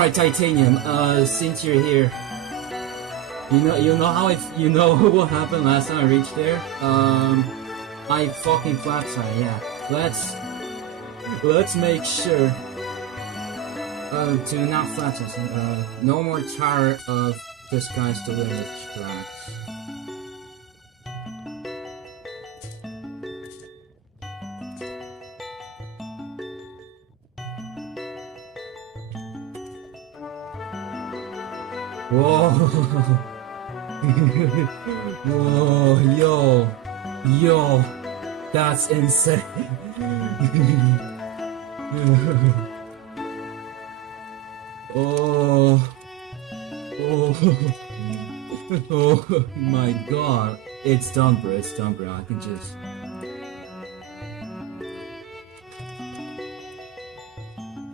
Alright, Titanium, since you're here, you know what happened last time I reached there? I fucking flat side, yeah. Let's make sure, to not flat side, no more Tower of Disguise the Village tracks. Whoa! Whoa, yo, that's insane. Oh, oh my god. It's done, bro, I can just...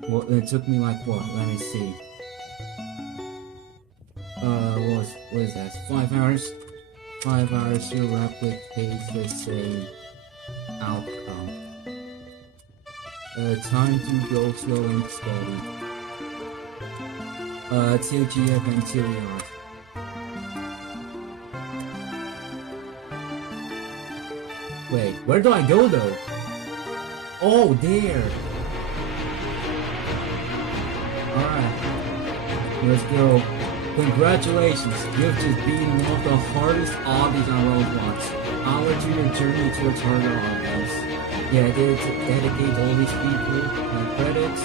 Well, it took me like, what, let me see. What is that? 5 hours? 5 hours to replicate the same outcome. Time to go slow and steady. TOGF and ToER. Wait, where do I go though? Oh, there! Alright. Let's go. Congratulations, you've just beaten one of the hardest obbies on roadblocks. Onward to your journey towards harder obbies. Yeah, dedicate all these people my credits.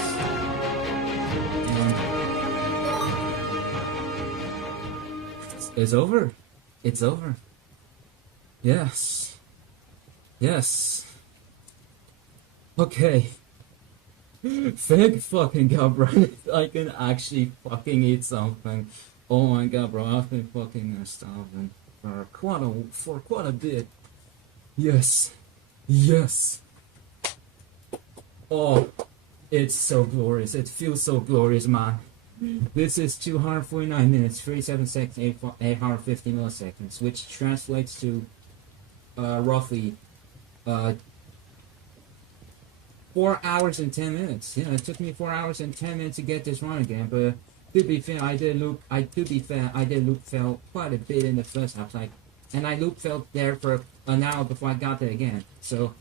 And it's over. It's over. Yes. Yes. Okay. Thank fucking god, bro. I can actually fucking eat something. Oh my god, bro, I've been fucking starving for quite a bit. Yes. Yes. Oh, it's so glorious. It feels so glorious, man. This is 249 minutes, 37 seconds, 850 milliseconds, which translates to roughly 4 hours and 10 minutes. Yeah, it took me 4 hours and 10 minutes to get this run again, but to be fair, I did loop fail quite a bit in the first half, and I loop failed there for an hour before I got there again. So,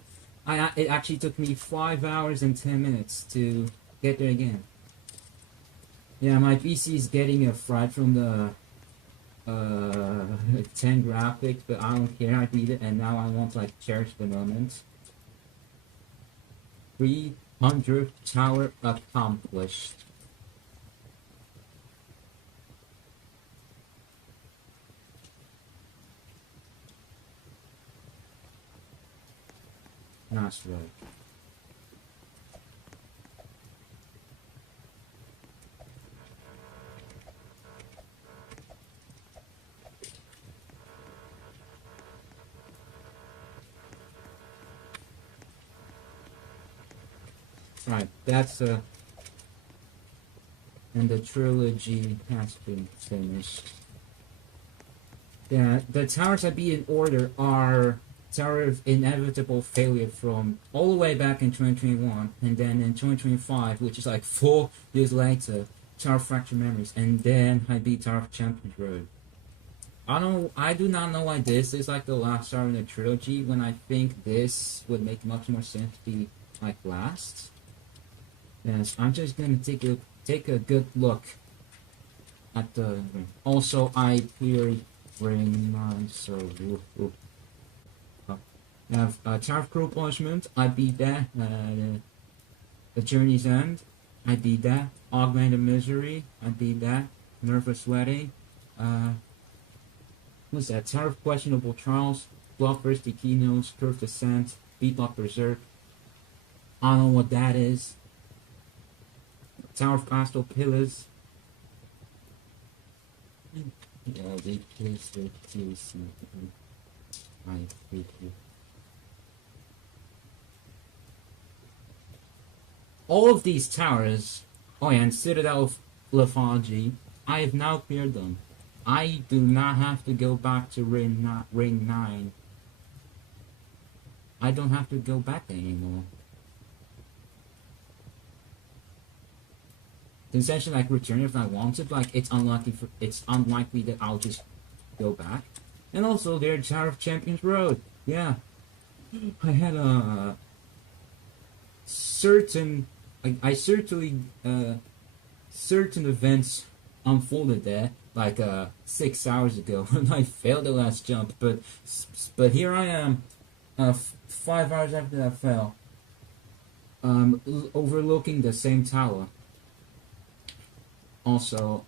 it actually took me 5 hours and 10 minutes to get there again. Yeah, my PC is getting a fright from the 10 graphics, but I don't care. I beat it, and now I want to like cherish the moment. 300th tower accomplished. Nice work. Right, that's and the trilogy has been finished. Yeah, the towers that be in order are Tower of Inevitable Failure from all the way back in 2021, and then in 2025, which is like 4 years later, Tower of Fractured Memories, and then I beat Tower of Champions Road. I do not know why this is like the last tower in the trilogy, when I think this would make much more sense to be like last. Yes, I'm just gonna take a good look at the. Also, I clearly ring mine, so. I have Tower of Cruel Punishment. I beat that. The Journey's End. I beat that. Augmented Misery. I beat that. Nervous Wedding. What's that? Tower of Questionable Trials. Bloodthirsty Keynotes. Curved Descent. Beatlock Berserk. I don't know what that is. Tower of Crystal Pillars. Yeah, they placed it to see. I hate you. All of these towers, oh yeah, and Citadel of Lethargy, I have now cleared them. I do not have to go back to ring 9. I don't have to go back anymore. to essentially like return if I wanted. Like it's unlikely that I'll just go back. And also there's Tower of Champions Road. Yeah, I had a certain I certainly certain events unfolded there like 6 hours ago when I failed the last jump, but here I am 5 hours after I fell, overlooking the same tower. Also,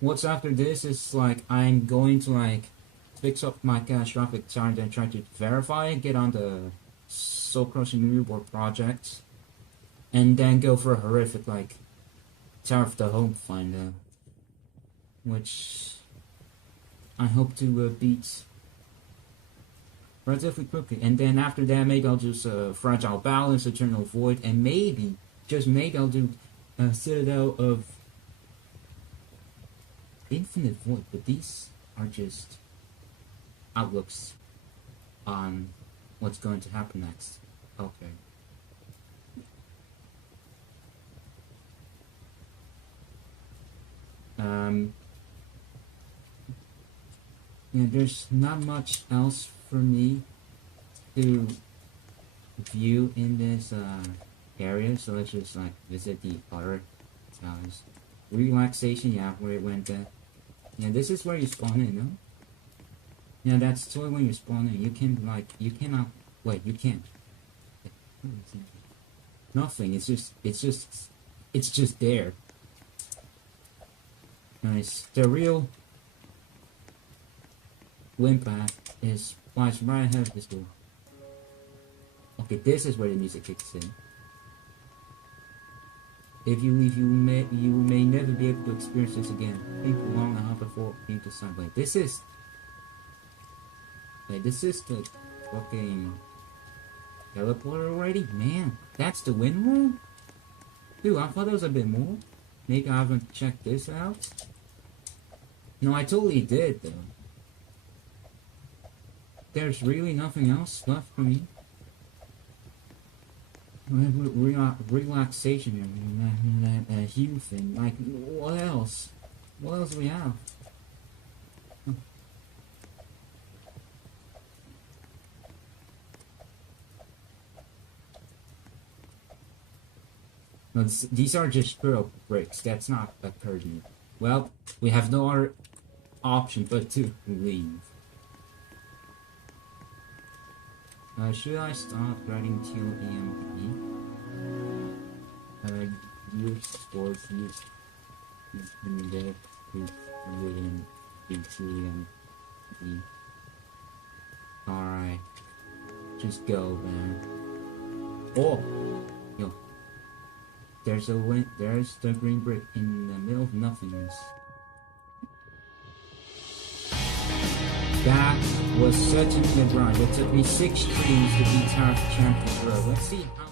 what's after this is like I'm going to like fix up my catastrophic tower and then try to verify it, get on the Soul Crushing Reward project, and then go for a horrific like Tower of the Home Finder, which I hope to beat relatively quickly. And then after that, maybe I'll do Fragile Balance, Eternal Void, and maybe, just maybe, I'll do Citadel of Infinite Void. But these are just outlooks on what's going to happen next. Okay. Yeah, there's not much else for me to view in this area, so let's just like visit the other towers. Relaxation, yeah, where it went there. Yeah, this is where you spawn in, no? Yeah, that's totally when you spawn in. You can like, you cannot, wait, you can't. Nothing, it's just there. Nice. The real Wimpak is lies right ahead of this door. Okay, this is where the music kicks in. If you leave, you may never be able to experience this again. Think long enough before you to sunlight. This is the fucking teleporter already? Man, that's the wind room? Dude, I thought there was a bit more. Maybe I haven't checked this out. No, I totally did though. There's really nothing else left for me. Relaxation, that hue thing. Like, what else? What else do we have? Huh. No, these are just pearl bricks. That's not a curtain. Well, we have no other option but to leave. Should I stop writing ToEMP? Use sports, use unedited, use EToH. Alright. Just go, man. Oh! Yo. There's the green brick in the middle of nothingness. That was such an easy grind. It took me 6 streams to beat Tower of Champions Road. Let's see how